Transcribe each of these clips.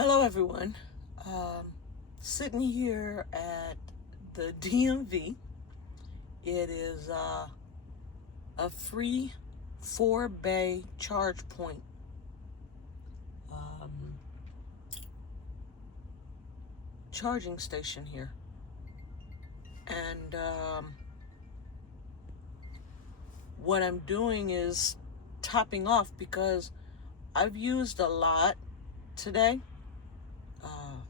Hello, everyone. Sitting here at the DMV. It is a free 4-bay charge point. Charging station here. And what I'm doing is topping off because I've used a lot today.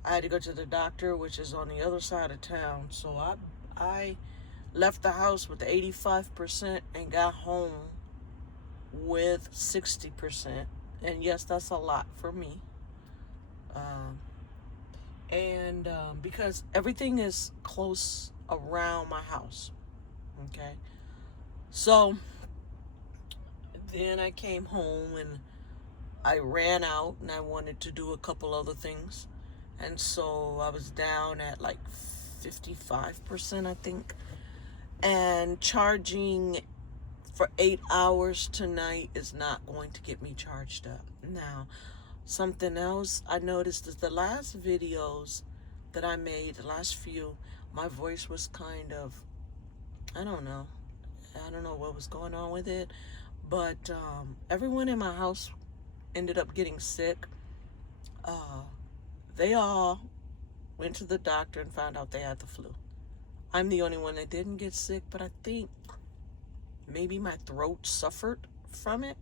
I had to go to the doctor, which is on the other side of town. So I left the house with 85% and got home with 60%. And yes, that's a lot for me. Because everything is close around my house. Okay. So then I came home and I ran out and I wanted to do a couple other things. And so I was down at like 55%, I think. And charging for 8 hours tonight is not going to get me charged up. Now, something else I noticed is the last videos that I made, the last few, my voice was kind of, I don't know what was going on with it. But everyone in my house ended up getting sick. They all went to the doctor and found out they had the flu. I'm the only one that didn't get sick, but I think maybe my throat suffered from it.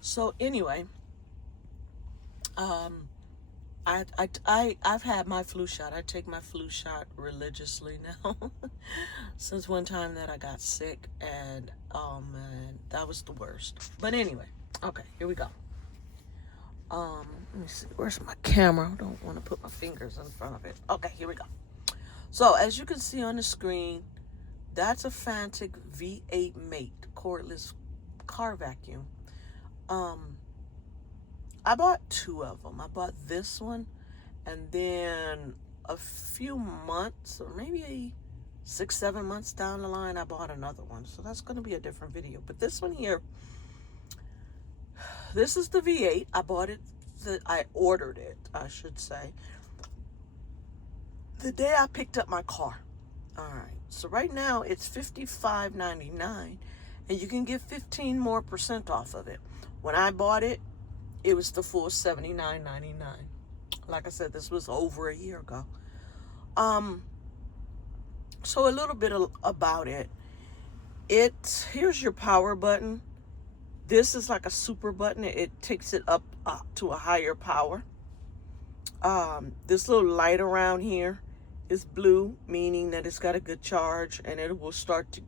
So anyway, I've had my flu shot. I take my flu shot religiously now since one time that I got sick, and oh man, that was the worst. But anyway, okay, here we go. Let me see. Where's my camera? I don't want to put my fingers in front of it. Okay, here we go. So as you can see on the screen, that's a Fanatic V8 Mate cordless car vacuum. I bought two of them. I bought this one, and then a few months, or maybe 6-7 months down the line, I bought another one. So that's going to be a different video. But this one here, this is the V8. I bought it. I ordered it, I should say, the day I picked up my car. All right. So right now it's $55.99, and you can get 15% more off of it. When I bought it, it was the full $79.99. Like I said, this was over a year ago. So a little bit about it. Here's your power button. This is like a super button. It takes it up to a higher power. This little light around here is blue, meaning that it's got a good charge, and it will start to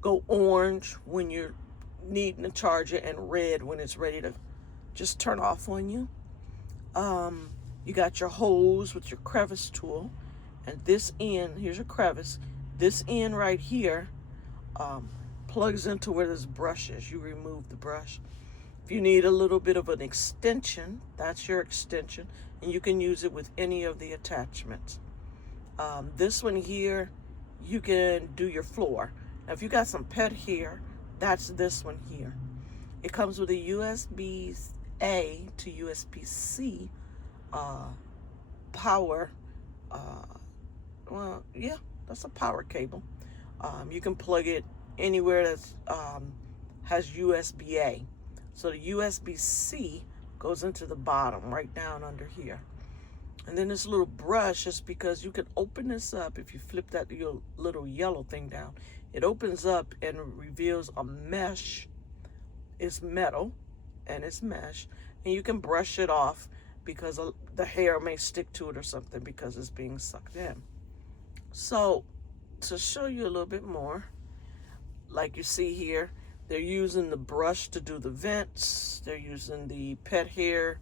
go orange when you're needing to charge it, and red when it's ready to just turn off on you. You got your hose with your crevice tool, and this end, here's your crevice. This end right here plugs into where this brush is. You remove the brush. If you need a little bit of an extension, that's your extension, and you can use it with any of the attachments. This one here, you can do your floor. Now, if you got some pet hair, that's this one here. It comes with a USB-A to USB-C power. Well, yeah, that's a power cable. You can plug it anywhere that has USB-A. So the USB-C goes into the bottom, right down under here. And then this little brush is because you can open this up. If you flip that little yellow thing down, it opens up and reveals a mesh. It's metal and it's mesh, and you can brush it off because the hair may stick to it or something because it's being sucked in. So to show you a little bit more, like you see here, they're using the brush to do the vents. They're using the pet hair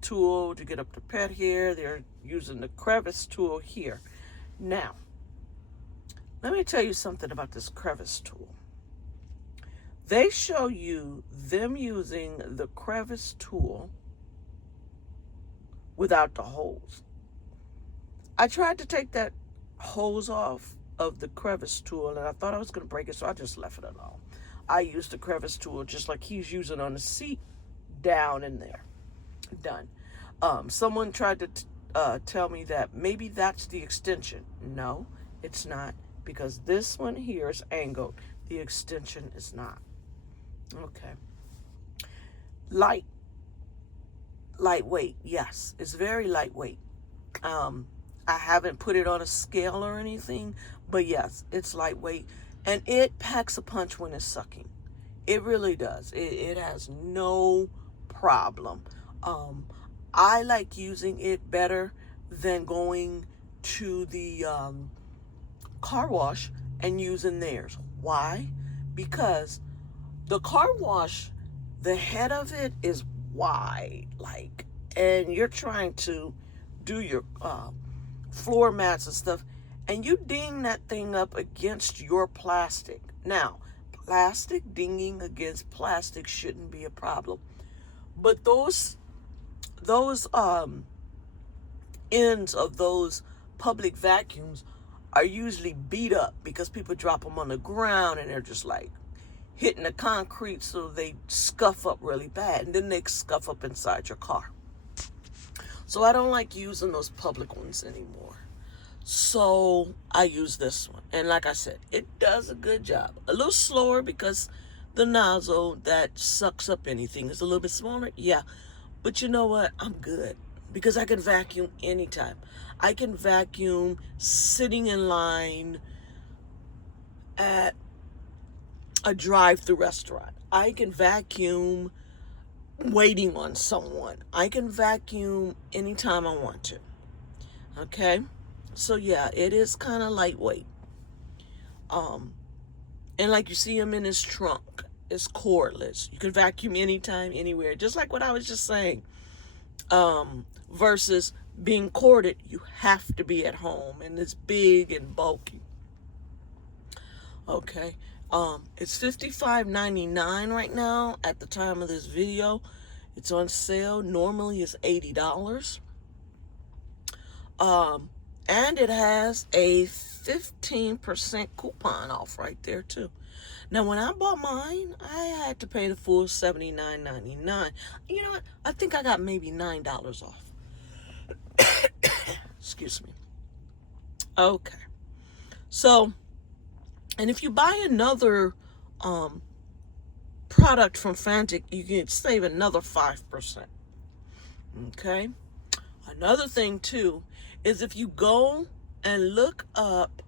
tool to get up the pet hair. They're using the crevice tool here. Now, let me tell you something about this crevice tool. They show you them using the crevice tool without the hose. I tried to take that hose off of the crevice tool, and I thought I was going to break it, so I just left it alone. I used the crevice tool just like he's using on the seat, down in there. Done. Someone tried to tell me that maybe that's the extension. No, it's not, because this one here is angled. The extension is not. Okay. Lightweight. Yes, it's very lightweight. I haven't put it on a scale or anything, but yes, it's lightweight, and it packs a punch when it's sucking. It really does. It has no problem. I like using it better than going to the car wash and using theirs. Why? Because the car wash, the head of it is wide, like, and you're trying to do your floor mats and stuff, and you ding that thing up against your plastic. Now, plastic dinging against plastic shouldn't be a problem, but those ends of those public vacuums are usually beat up because people drop them on the ground and they're just like hitting the concrete, so they scuff up really bad, and then they scuff up inside your car. So I don't like using those public ones anymore. So I use this one. And like I said, it does a good job. A little slower because the nozzle that sucks up anything is a little bit smaller. Yeah. But you know what? I'm good because I can vacuum anytime. I can vacuum sitting in line at a drive-through restaurant. I can vacuum waiting on someone. I can vacuum anytime I want to. Okay? So yeah, it is kind of lightweight. And like you see him in his trunk, it's cordless. You can vacuum anytime, anywhere. Just like what I was just saying. Versus being corded, you have to be at home, and it's big and bulky. Okay. It's $55.99 right now at the time of this video. It's on sale. Normally it's $80. And it has a 15% coupon off right there too. Now, when I bought mine, I had to pay the full $79.99. You know what? I think I got maybe $9 off. Excuse me. Okay. So, and if you buy another product from Fanatic, you can save another 5%. Okay. Another thing too is if you go and look up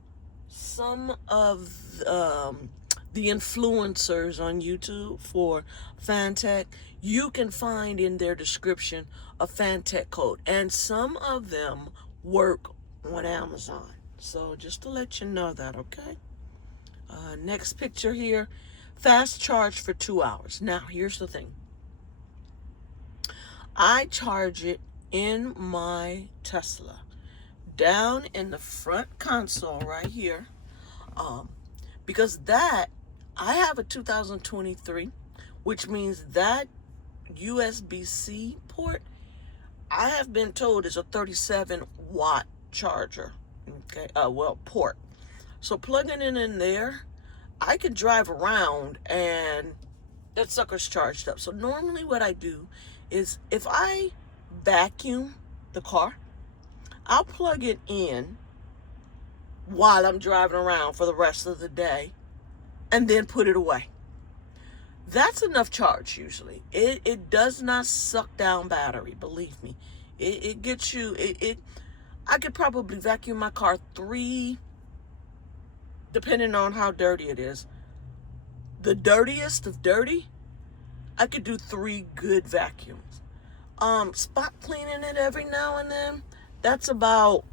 some of the influencers on YouTube for Fanatic, you can find in their description a Fanatic code, and some of them work on Amazon. So just to let you know that, okay? Next picture here, fast charge for 2 hours. Now, here's the thing. I charge it in my Tesla, down in the front console right here, because that, I have a 2023, which means that USB-C port, I have been told, is a 37-watt charger. Okay, port. So plugging it in there, I can drive around and that sucker's charged up. So normally what I do is if I vacuum the car, I'll plug it in while I'm driving around for the rest of the day and then put it away. That's enough charge usually. It does not suck down battery, believe me. It gets you, I could probably vacuum my car 3, depending on how dirty it is. The dirtiest of dirty, I could do 3 good vacuums. Spot cleaning it every now and then, that's about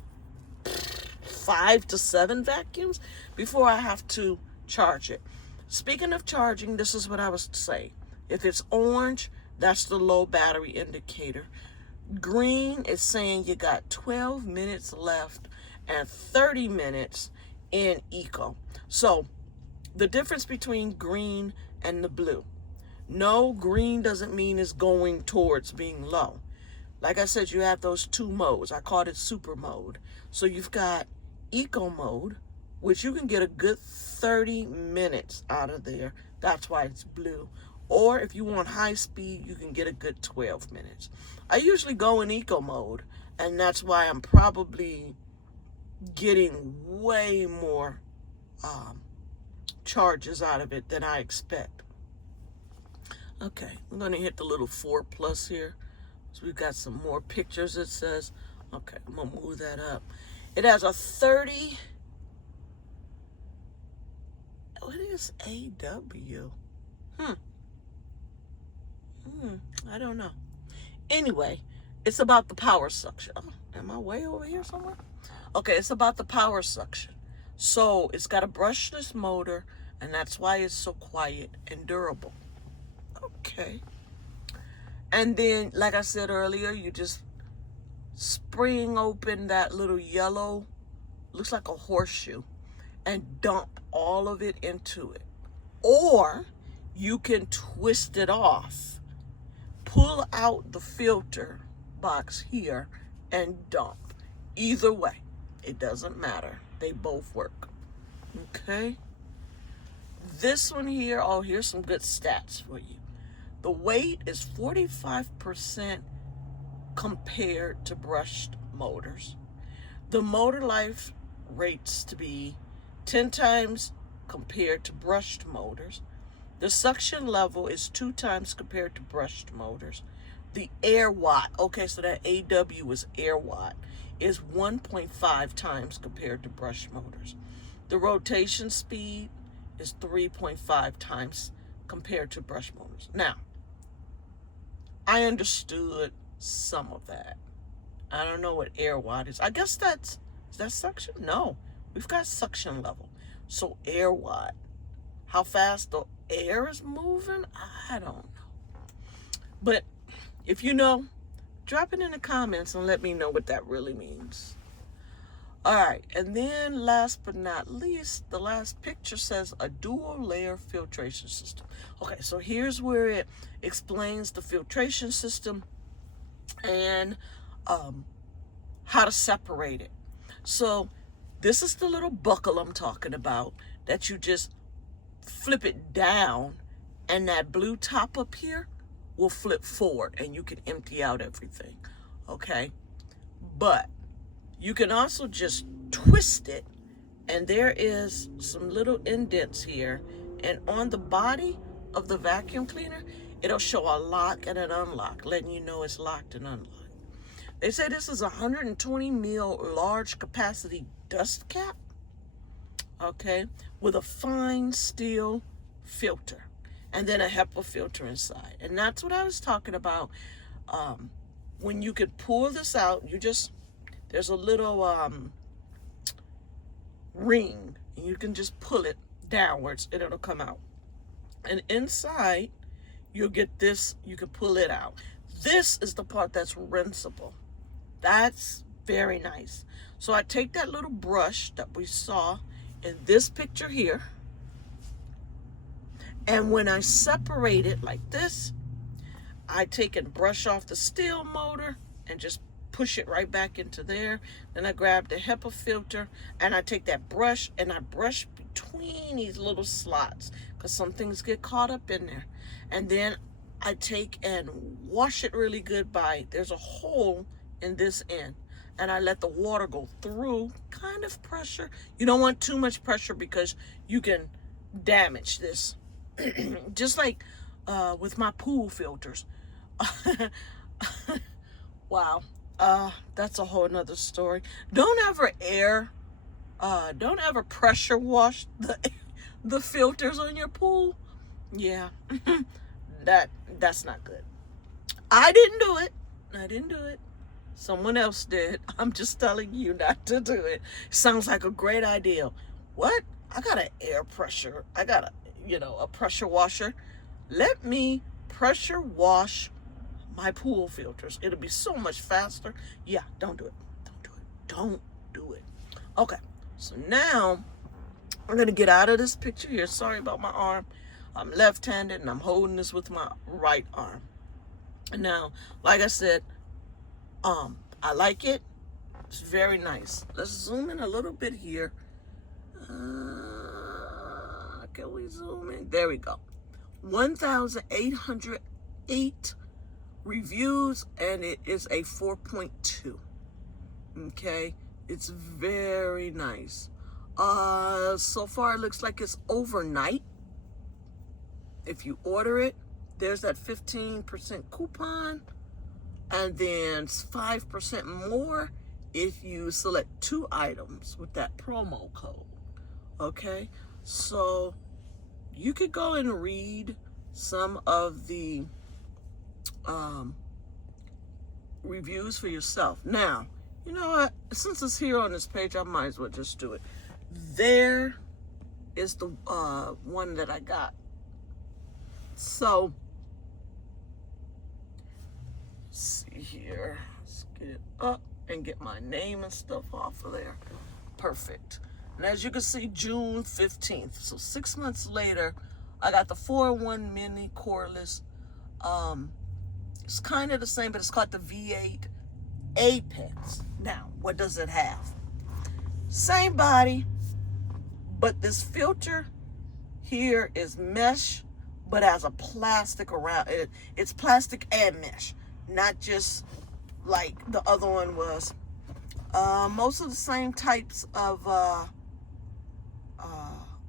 5 to 7 vacuums before I have to charge it. Speaking of charging, this is what I was saying. If it's orange, that's the low battery indicator. Green is saying you got 12 minutes left and 30 minutes in eco. So the difference between green and the blue. No, green doesn't mean it's going towards being low. Like I said, you have those 2 modes. I called it super mode. So you've got eco mode, which you can get a good 30 minutes out of there. That's why it's blue. Or if you want high speed, you can get a good 12 minutes. I usually go in eco mode, and that's why I'm probably getting way more charges out of it than I expect. Okay, I'm going to hit the little 4+ here. So we've got some more pictures, it says. Okay, I'm going to move that up. It has a 30. What is AW? I don't know. Anyway, it's about the power suction. Oh, am I way over here somewhere? Okay, it's about the power suction. So it's got a brushless motor, and that's why it's so quiet and durable. Okay. And then, like I said earlier, you just spring open that little yellow, looks like a horseshoe, and dump all of it into it. Or you can twist it off, pull out the filter box here, and dump. Either way, it doesn't matter. They both work. Okay. This one here, oh, here's some good stats for you. The weight is 45% compared to brushed motors. The motor life rates to be 10 times compared to brushed motors. The suction level is 2 times compared to brushed motors. The air watt, okay, so that AW is air watt, is 1.5 times compared to brushed motors. The rotation speed is 3.5 times compared to brush motors. Now, I understood some of that. I don't know what air watt is. I guess is that suction? No, we've got suction level. So air watt, how fast the air is moving, I don't know. But if you know, drop it in the comments and let me know what that really means. All right, and then last but not least, the last picture says a dual layer filtration system. Okay, so here's where it explains the filtration system and how to separate it. So this is the little buckle I'm talking about that you just flip it down, and that blue top up here will flip forward and you can empty out everything. Okay, but you can also just twist it, and there is some little indents here, and on the body of the vacuum cleaner it'll show a lock and an unlock, letting you know it's locked and unlocked. They say this is a 120 mil large capacity dust cap, okay, with a fine steel filter and then a HEPA filter inside. And that's what I was talking about. When you could pull this out, there's a little ring, and you can just pull it downwards and it'll come out. And inside, you'll get this, you can pull it out. This is the part that's rinsable. That's very nice. So I take that little brush that we saw in this picture here, and when I separate it like this, I take and brush off the steel motor and just push it right back into there. Then I grab the HEPA filter and I take that brush and I brush between these little slots because some things get caught up in there. And then I take and wash it really good there's a hole in this end, and I let the water go through, kind of pressure. You don't want too much pressure because you can damage this. Just like with my pool filters. Wow. That's a whole nother story. Don't ever pressure wash the filters on your pool. Yeah. That's not good. I didn't do it. Someone else did. I'm just telling you not to do it. Sounds like a great idea. What? I got an air pressure. I got a pressure washer. Let me pressure wash my pool filters. It'll be so much faster. Yeah, don't do it. Don't do it. Okay, so now I'm gonna get out of this picture here. Sorry about my arm. I'm left-handed and I'm holding this with my right arm. Now, like I said, I like it. It's very nice. Let's zoom in a little bit here. Can we zoom in? There we go. 1,808 reviews, and it is a 4.2. Okay, it's very nice. So far it looks like it's overnight. If you order it, there's that 15% coupon, and then 5% more if you select 2 items with that promo code. Okay, so you could go and read some of the reviews for yourself. Now, you know what? Since it's here on this page, I might as well just do it. There is the one that I got. So, let's see here. Let's get it up and get my name and stuff off of there. Perfect. And as you can see, June 15th. So 6 months later, I got the 4-in-1 mini cordless. It's kind of the same, but it's called the V8 Apex. Now, what does it have? Same body, but this filter here is mesh, but has a plastic around it. It's plastic and mesh, not just like the other one was. Most of the same types of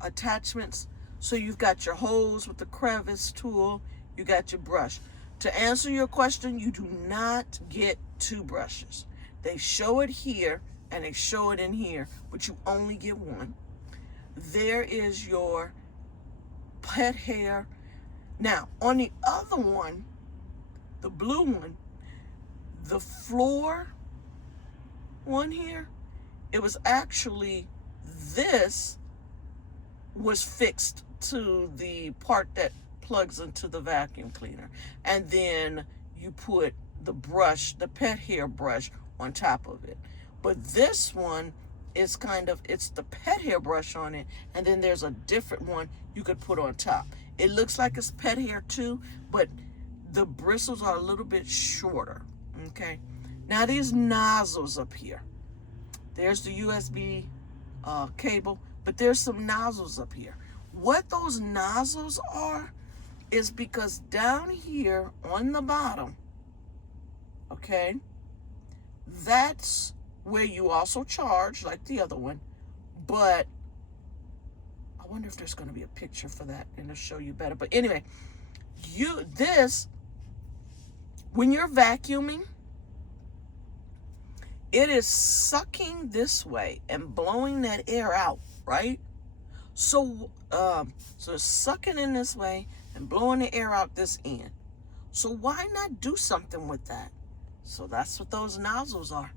attachments. So you've got your hose with the crevice tool, you got your brush. To answer your question, you do not get 2 brushes. They show it here and they show it in here, but you only get 1. There is your pet hair. Now, on the other one, the blue one, the floor one here, it was actually, this was fixed to the part that plugs into the vacuum cleaner, and then you put the brush, the pet hair brush, on top of it. But this one is kind of, it's the pet hair brush on it, and then there's a different one you could put on top. It looks like it's pet hair too, but the bristles are a little bit shorter. Okay, now these nozzles up here, there's the USB cable, but there's some nozzles up here. What those nozzles are is because down here on the bottom, okay, that's where you also charge like the other one, but I wonder if there's going to be a picture for that and it'll show you better. But anyway, when you're vacuuming, it is sucking this way and blowing that air out, right? So it's sucking in this way and blowing the air out this end. So why not do something with that? So that's what those nozzles are.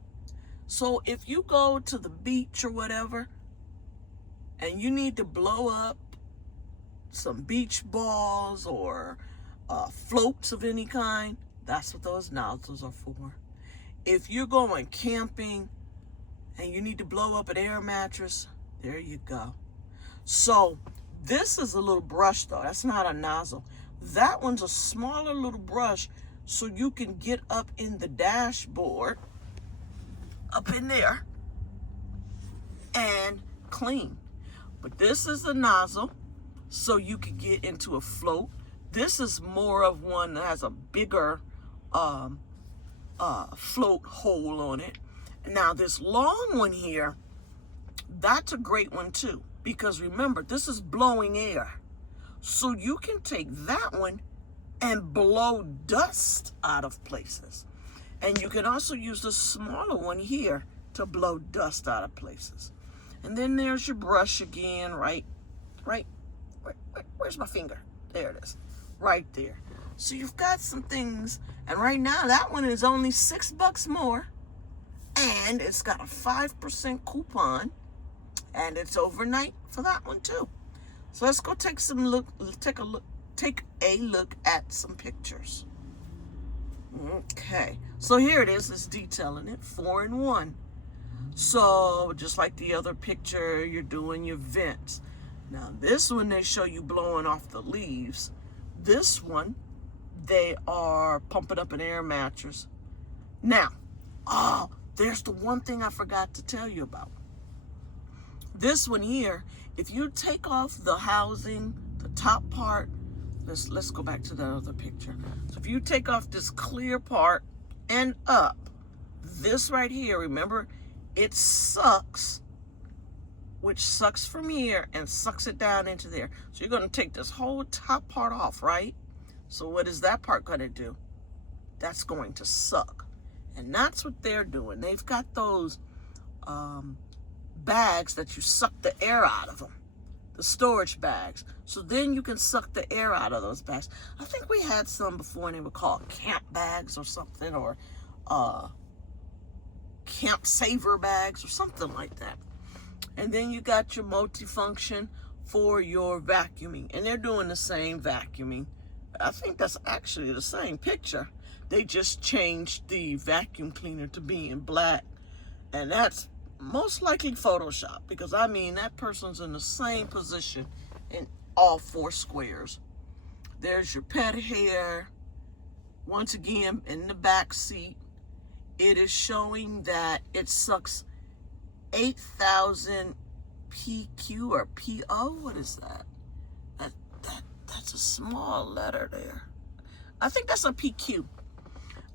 So if you go to the beach or whatever, and you need to blow up some beach balls or floats of any kind, that's what those nozzles are for. If you're going camping and you need to blow up an air mattress, there you go. So this is a little brush though, that's not a nozzle. That one's a smaller little brush, so you can get up in the dashboard, up in there, and clean. But this is a nozzle, so you can get into a float. This is more of one that has a bigger float hole on it. Now this long one here, that's a great one too, because remember, this is blowing air. So you can take that one and blow dust out of places. And you can also use the smaller one here to blow dust out of places. And then there's your brush again, where's my finger? There it is, right there. So you've got some things, and right now that one is only $6 more, and it's got a 5% coupon, and it's overnight for that one too. So let's go take a look at some pictures. Okay, so here it is. It's detailing it, 4-in-1. So just like the other picture, you're doing your vents. Now this one, they show you blowing off the leaves. This one, they are pumping up an air mattress. Now, there's the one thing I forgot to tell you about. This one here, if you take off the housing, the top part, let's go back to the other picture. So if you take off this clear part and up, this right here, remember, it sucks, which sucks from here and sucks it down into there. So you're going to take this whole top part off, right? So what is that part going to do? That's going to suck. And that's what they're doing. They've got those bags that you suck the air out of them, the storage bags. So then you can suck the air out of those bags. I think we had some before and they were called camp bags or something, or camp saver bags or something like that. And then you got your multifunction for your vacuuming, and they're doing the same vacuuming. I think that's actually the same picture. They just changed the vacuum cleaner to being black, and that's most likely Photoshop, because I mean that person's in the same position in all four squares. There's your pet hair. Once again, in the back seat, it is showing that it sucks 8,000 PQ or PO. What is that? That's a small letter there. I think that's a PQ.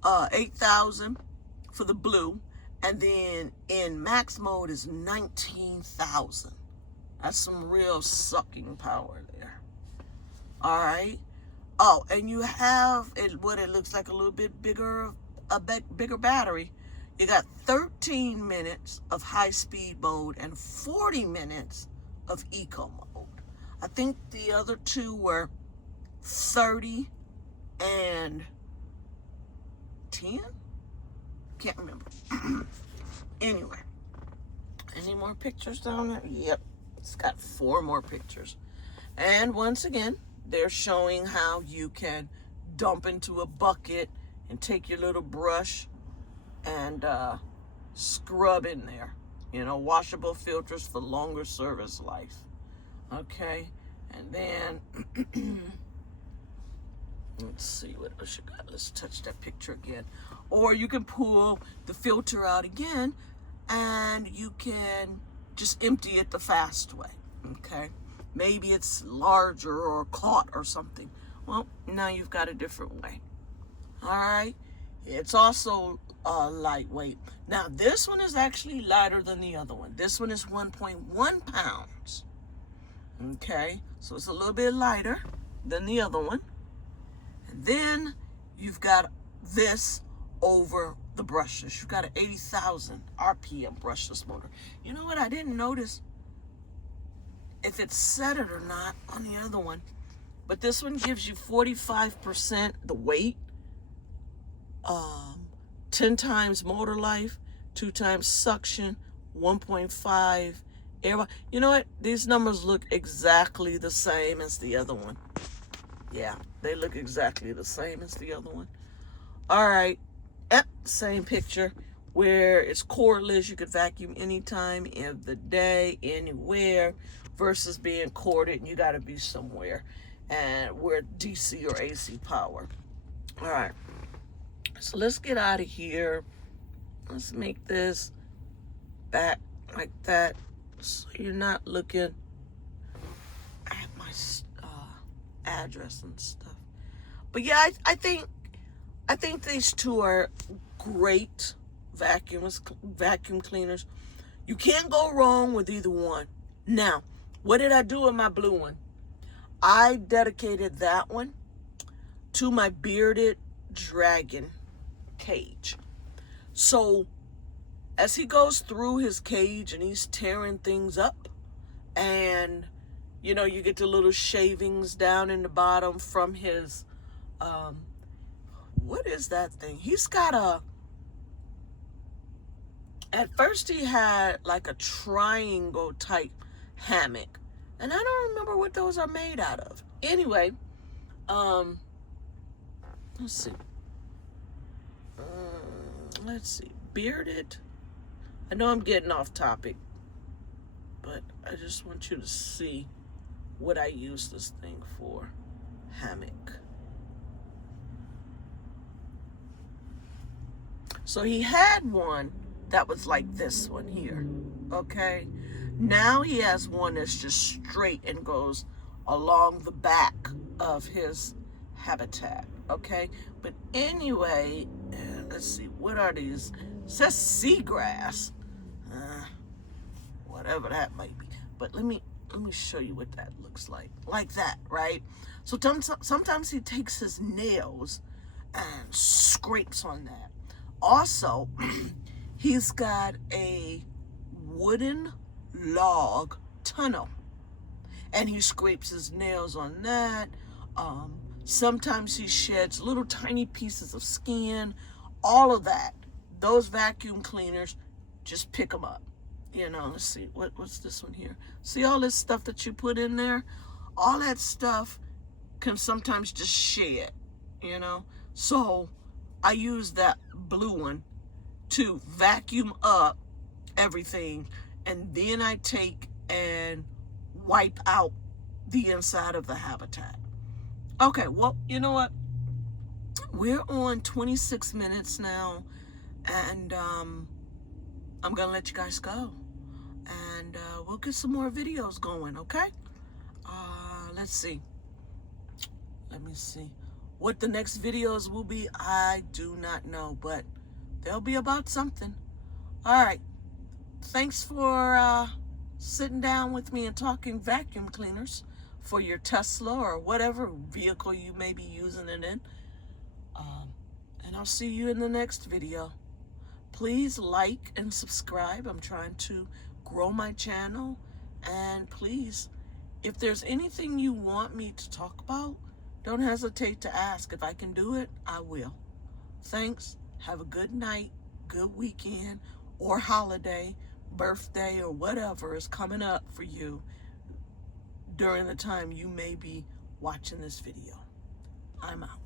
8,000 for the blue. And then in max mode is 19,000. That's some real sucking power there. All right. Oh, and you have what it looks like a little bit bigger, bigger battery. You got 13 minutes of high-speed mode and 40 minutes of eco mode. I think the other two were 30 and 10? Can't remember. Anyway, any more pictures down there? Yep, it's got 4 more pictures. And once again, they're showing how you can dump into a bucket and take your little brush and scrub in there. You know, washable filters for longer service life. Okay, and then let's see what else you got. Let's touch that picture again. Or you can pull the filter out again and you can just empty it the fast way. Okay, maybe it's larger or caught or something. Well, now you've got a different way. All right, it's also lightweight. Now this one is actually lighter than the other one. This one is 1.1 pounds. Okay, so it's a little bit lighter than the other one. And then you've got this over the brushless. You've got an 80,000 RPM brushless motor. You know what? I didn't notice if it said it or not on the other one. But this one gives you 45% the weight, 10 times motor life, 2 times suction, 1.5 air. You know what? These numbers look exactly the same as the other one. Yeah, they look exactly the same as the other one. All right. Yep, same picture where it's cordless. You could vacuum anytime of the day, anywhere, versus being corded and you got to be somewhere and where DC or AC power. All right. So let's get out of here. Let's make this back like that so you're not looking at my address and stuff. But yeah, I think these two are great vacuum cleaners. You can't go wrong with either one. Now, what did I do with my blue one? I dedicated that one to my bearded dragon cage. So as he goes through his cage and he's tearing things up, and you know, you get the little shavings down in the bottom from his what is that thing? He's got at first he had like a triangle type hammock, and I don't remember what those are made out of. Anyway, let's see, bearded. I know I'm getting off topic, but I just want you to see what I use this thing for. Hammock. So he had one that was like this one here, okay? Now he has one that's just straight and goes along the back of his habitat, okay? But anyway, let's see, what are these? It says seagrass, whatever that might be. But let me show you what that looks like that, right? So sometimes he takes his nails and scrapes on that. Also, he's got a wooden log tunnel, and he scrapes his nails on that. Sometimes he sheds little tiny pieces of skin, all of that. Those vacuum cleaners, just pick them up. You know, let's see, what's this one here? See all this stuff that you put in there? All that stuff can sometimes just shed, you know? So I use that blue one to vacuum up everything, and then I take and wipe out the inside of the habitat. Okay, well, you know what? We're on 26 minutes now, and I'm gonna let you guys go, and we'll get some more videos going, okay? Let's see. Let me see. What the next videos will be, I do not know, but they'll be about something. All right. Thanks for sitting down with me and talking vacuum cleaners for your Tesla or whatever vehicle you may be using it in. And I'll see you in the next video. Please like and subscribe. I'm trying to grow my channel. And please, if there's anything you want me to talk about, don't hesitate to ask. If I can do it, I will. Thanks. Have a good night, good weekend, or holiday, birthday, or whatever is coming up for you during the time you may be watching this video. I'm out.